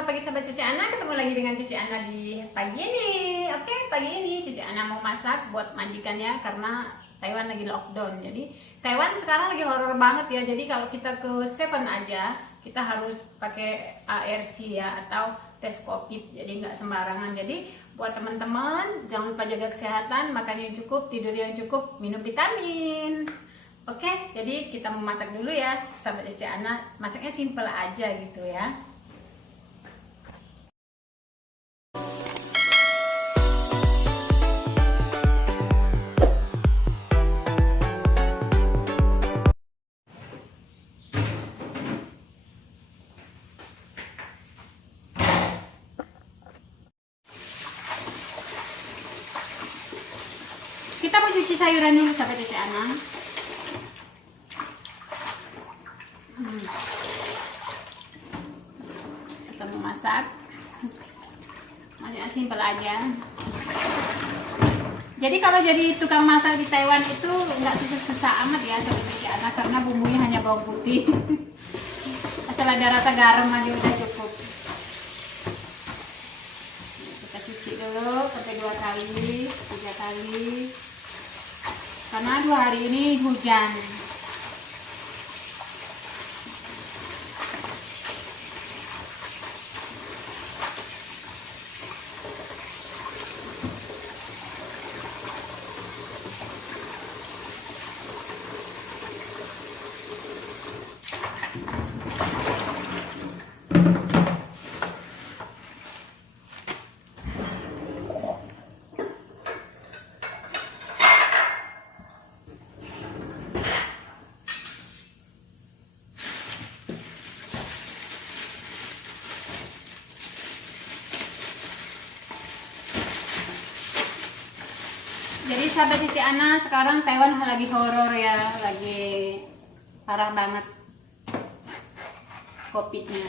selamat pagi sahabat Cici Ana. Ketemu lagi dengan Cici Ana di pagi ini. Oke, pagi ini Cici Ana mau masak buat majikannya karena Taiwan lagi lockdown. Jadi Taiwan sekarang lagi horor banget ya. Jadi kalau kita ke Seven aja, kita harus pakai ARC ya atau tes COVID. Jadi nggak sembarangan. Jadi buat teman-teman jangan lupa jaga kesehatan, makan yang cukup, tidur yang cukup, minum vitamin. Oke, jadi kita memasak dulu ya, sahabat Cici Ana. Masaknya simple aja gitu ya. Kita mau cuci sayuran dulu, sahabat Cici Ana. Kita mau masak, masaknya simple aja. Jadi kalau jadi tukang masak di Taiwan itu nggak susah-susah amat ya, sahabat Cici Ana, karena bumbunya hanya bawang putih. Asal ada rasa garam aja udah cukup. Kita cuci dulu sampai 2 kali, 3 kali. Karena 2 hari ini hujan. Jadi sahabat Cici Ana, sekarang Taiwan lagi horor ya, lagi parah banget COVID-nya.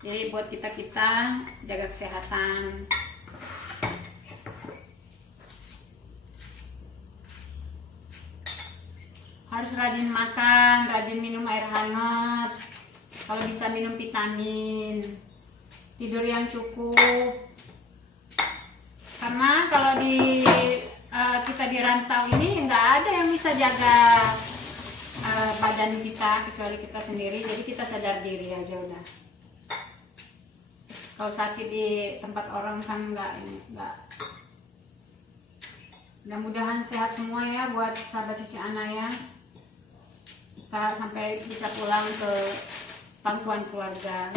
Jadi buat kita jaga kesehatan. Harus rajin makan, rajin minum air hangat. Kalau bisa minum vitamin. Tidur yang cukup. Karena kalau kita di rantau ini nggak ada yang bisa jaga badan kita kecuali kita sendiri. Jadi kita sadar diri aja udah. Kalau sakit di tempat orang kan nggak. Mudah-mudahan sehat semua ya buat sahabat Cici Ana ya. Kita sampai bisa pulang ke pangkuan keluarga.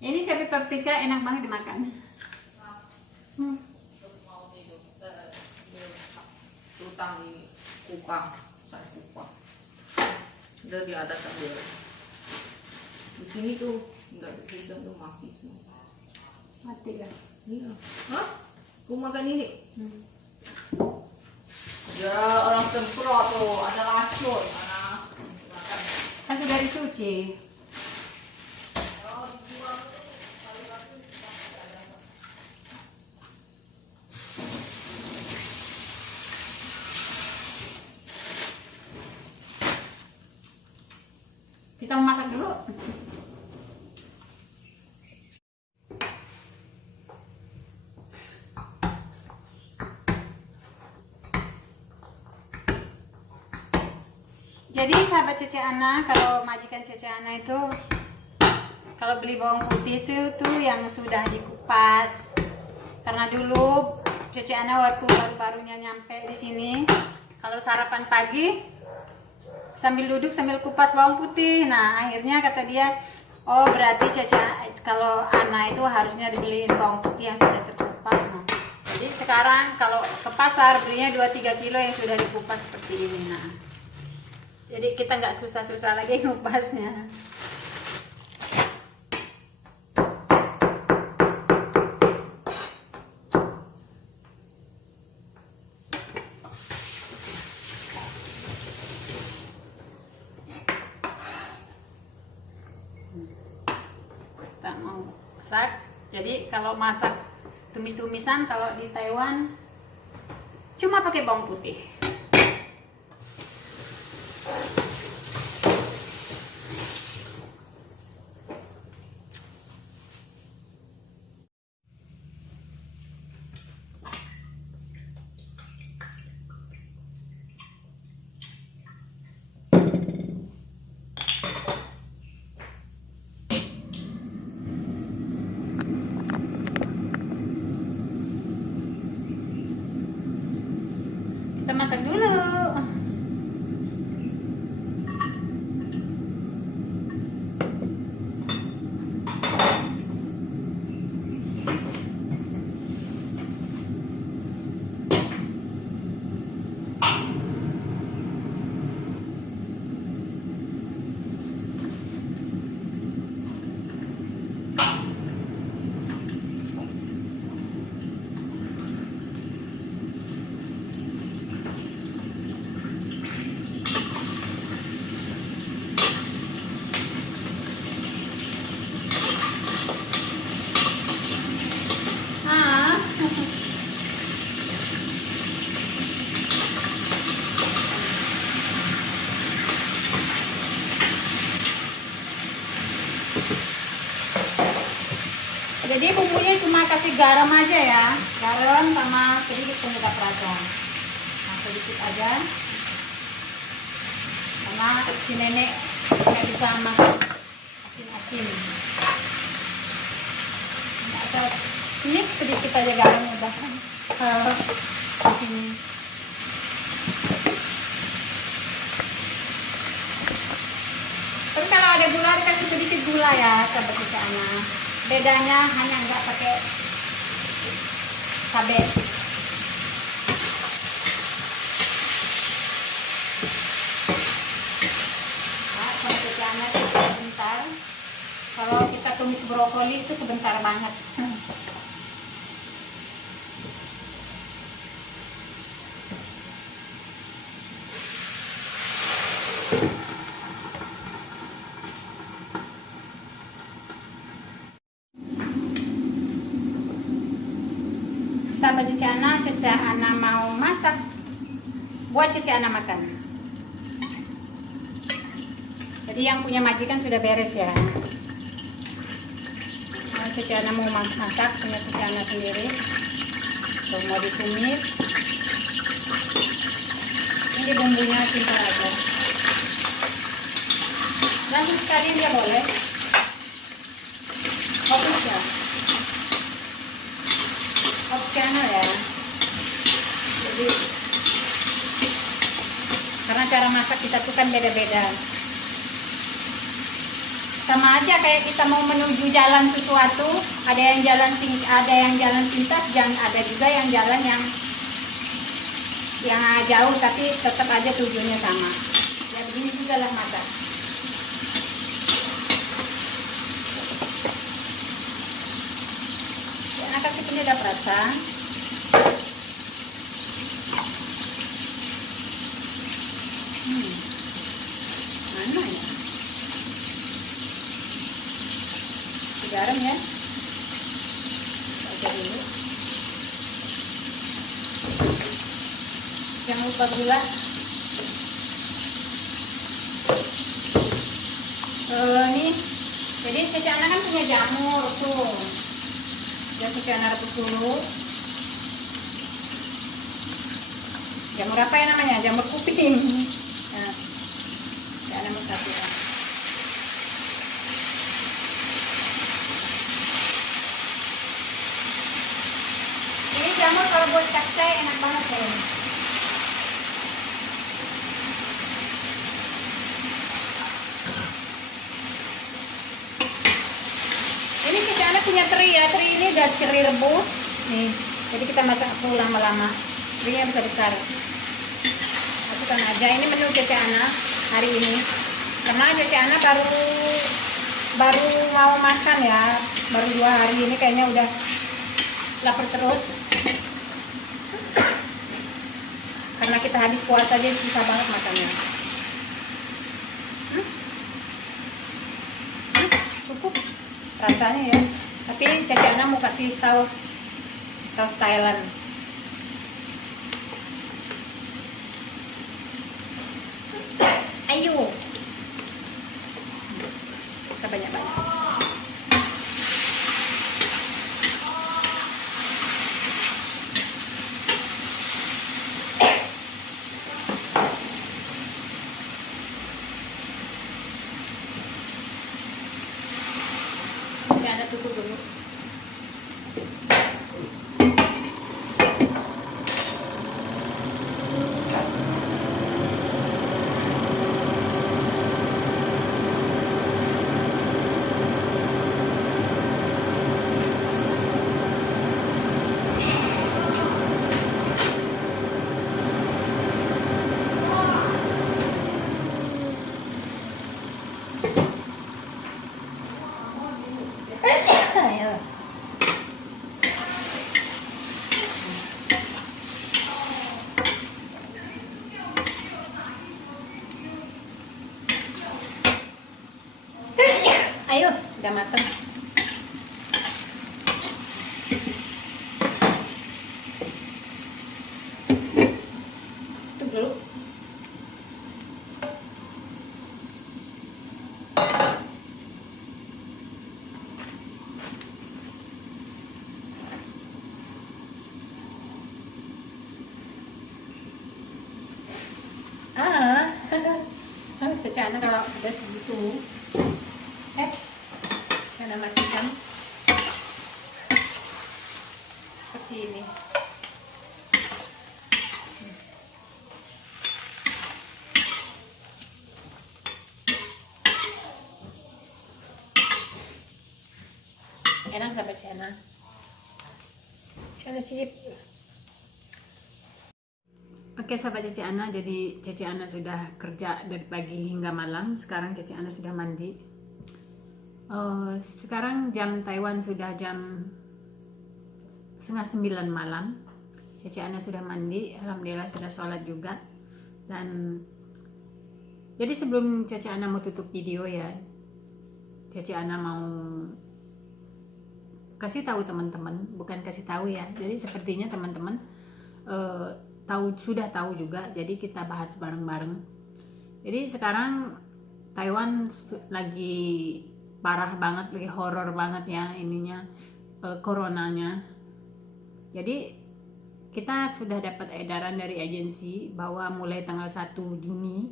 Ini cabai paprika enak banget dimakan. Tutang ini kupang, saya kupang. Udah di atas aja. Di sini tuh nggak bisa tuh mati semua. Mati ya? Iya. Hah? Aku makan ini. Ya orang semprot tuh ada racun. Makan. Kan sudah dicuci. Kita memasak dulu. Jadi sahabat Cici Ana, kalau majikan Cici Ana itu kalau beli bawang putih itu yang sudah dikupas. Karena dulu Cici Ana waktu baru-barunya nyampe di sini, kalau sarapan pagi sambil duduk sambil kupas bawang putih. Nah akhirnya kata dia, oh berarti kalau Ana itu harusnya dibeliin bawang putih yang sudah terkupas. Nah, jadi sekarang kalau ke pasar belinya 2-3 kilo yang sudah dikupas seperti ini. Nah, jadi kita nggak susah-susah lagi ngupasnya. nggak mau masak. Jadi kalau masak tumis-tumisan kalau di Taiwan cuma pakai bawang putih. Kita masak dulu. Jadi bumbunya cuma kasih garam aja ya, garam sama sedikit penyedap rasa. Nah, sedikit aja, karena si nenek nggak bisa makan asin-asin. Nggak usah, ini sedikit aja garam udah di sini. Tapi kalau ada gula dikasih sedikit gula ya, sahabat Cicana. Bedanya hanya nggak pakai cabai. Nah, sama Cicana itu sebentar. Kalau kita tumis brokoli itu sebentar banget. Sahabat Cicana mau masak buat Cicana makan. Jadi yang punya majikan sudah beres ya. Cicana mau masak punya Cicana sendiri. Tuh, mau ditumis. Ini bumbunya simpel aja. Langsung sekalian dia boleh. Fokus ya. Opsional ya. Jadi karena cara masak kita tuh kan beda-beda. Sama aja kayak kita mau menuju jalan sesuatu, ada yang jalan pintas, ada juga yang jalan yang jauh tapi tetap aja tujuannya sama. Ya begini juga lah masak. Kasih penyedap rasa. Mana ya? Garam ya. Aja dulu. Jangan lupa gula. Nih, jadi Cicana kan punya jamur tuh. Ya Cicana rebus dulu. Jamur apa ya namanya? Jamur kuping. Nah, Cicana mau satu. Ini jamur kalau buat capcay enak banget ya. Ini Cicana punya teri ya, teri ini udah teri rebus nih, jadi kita masak full lama-lama, terinya bisa besar. Masukkan aja. Ini menu Cicana hari ini, karena Cicana baru mau makan ya, baru 2 hari ini kayaknya udah lapar terus, karena kita habis puasa jadi susah banget makannya. Cukup. rasanya ya. Tapi Caci Ana mau kasih saus Thailand. Ayo, bisa banyak-banyak. Jangan tutup dulu. Ayo. Ayo, udah mateng. Tutup dulu. Caci Ana kalau ada segitu, Ana matikan seperti ini. Enak sahabat Caci Ana. Caci Ana cicip. Oke sahabat Caci Ana, jadi Caci Ana sudah kerja dari pagi hingga malam. Sekarang Caci Ana sudah mandi. Sekarang jam Taiwan sudah jam 8:30 malam. Caci Ana sudah mandi, alhamdulillah sudah sholat juga. Dan jadi sebelum Caci Ana mau tutup video ya, Caci Ana mau kasih tahu teman-teman, bukan kasih tahu ya. Jadi sepertinya teman-teman sudah tahu juga, jadi kita bahas bareng-bareng. Jadi sekarang Taiwan lagi parah banget, lagi horor banget ya ininya, coronanya. Jadi kita sudah dapat edaran dari agensi bahwa mulai tanggal 1 Juni,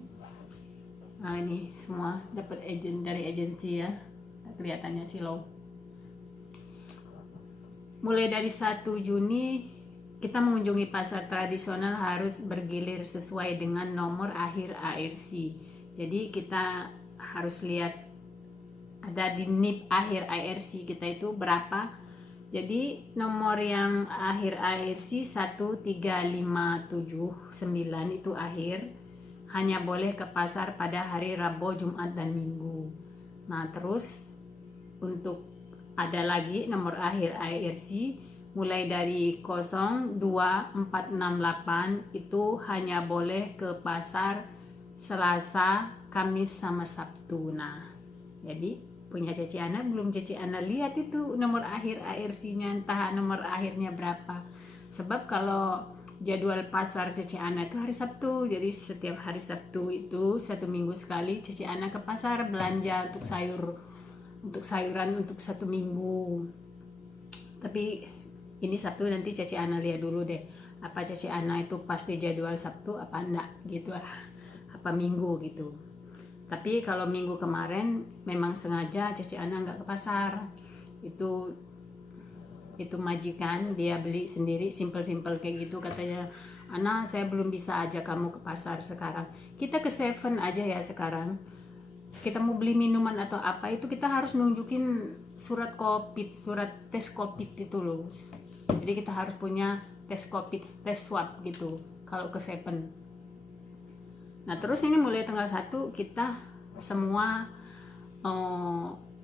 nah ini semua dapat dari agensi ya, kelihatannya silau. Mulai dari 1 Juni kita mengunjungi pasar tradisional harus bergilir sesuai dengan nomor akhir ARC. Jadi kita harus lihat ada di NIP akhir ARC kita itu berapa. Jadi nomor yang akhir ARC 13579 itu akhir, hanya boleh ke pasar pada hari Rabu, Jumat, dan Minggu. Nah terus untuk ada lagi nomor akhir ARC mulai dari 02468 itu hanya boleh ke pasar Selasa, Kamis, sama Sabtu. Nah jadi punya Caci Ana belum Caci Ana lihat itu nomor akhir ARC-nya, entah nomor akhirnya berapa. Sebab kalau jadwal pasar Caci Ana itu hari Sabtu, jadi setiap hari Sabtu itu 1 minggu sekali Caci Ana ke pasar belanja untuk sayuran untuk 1 minggu. Tapi ini Sabtu nanti Caci Ana lihat dulu deh, apa Caci Ana itu pas di jadwal Sabtu apa enggak gitu, apa Minggu gitu. Tapi kalau minggu kemarin memang sengaja Caci Ana nggak ke pasar, itu majikan dia beli sendiri, simpel kayak gitu. Katanya, Ana saya belum bisa ajak kamu ke pasar sekarang, kita ke 7 aja ya sekarang. Kita mau beli minuman atau apa itu kita harus nunjukin surat COVID, surat tes COVID itu loh. Jadi kita harus punya tes COVID, tes swab gitu kalau ke 7. Nah terus ini mulai tanggal 1 kita semua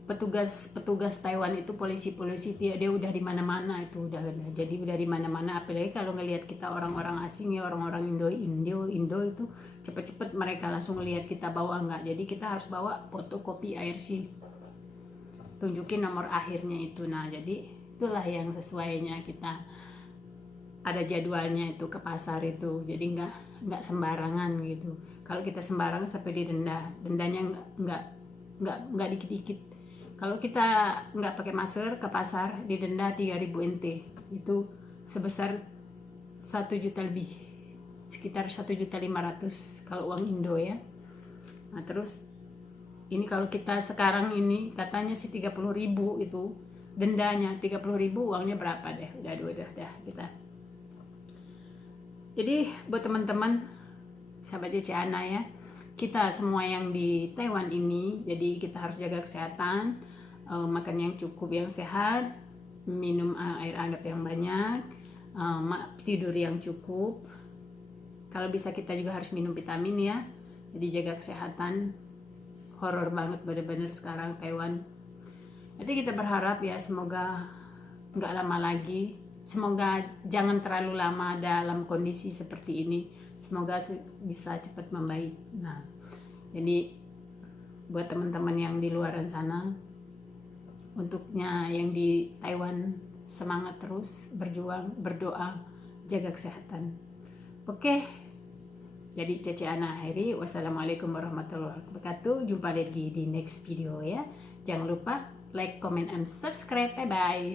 petugas Taiwan itu, polisi dia udah di mana-mana itu udah di mana-mana. Apalagi kalau ngelihat kita orang-orang asing ya, orang-orang Indo itu cepet-cepet mereka langsung lihat kita bawa enggak. Jadi kita harus bawa fotokopi ARC tunjukin nomor akhirnya itu. Nah, jadi itulah yang sesuainya, kita ada jadwalnya itu ke pasar itu. Jadi nggak sembarangan gitu. Kalau kita sembarangan sampai didenda, dendanya nggak dikit-dikit. Kalau kita nggak pakai masker ke pasar didenda 3.000 NT, itu sebesar 1 juta lebih, sekitar 1.500.000 kalau uang Indo ya. Nah terus ini kalau kita sekarang ini katanya sih 30.000 itu dendanya. 30.000 uangnya berapa deh, udah kita. Jadi buat teman-teman sahabat JC Ana ya, kita semua yang di Taiwan ini, jadi kita harus jaga kesehatan, makan yang cukup, yang sehat, minum air hangat yang banyak, tidur yang cukup. Kalau bisa kita juga harus minum vitamin ya, jadi jaga kesehatan. Horor banget bener-bener sekarang Taiwan. Jadi kita berharap ya semoga nggak lama lagi, semoga jangan terlalu lama dalam kondisi seperti ini, semoga bisa cepat membaik. Nah jadi buat teman-teman yang di luar sana, untuknya yang di Taiwan, semangat terus berjuang, berdoa, jaga kesehatan. Oke, jadi JC Ana akhiri. Wassalamualaikum warahmatullahi wabarakatuh. Jumpa lagi di next video ya. Jangan lupa like, comment, and subscribe. Bye bye.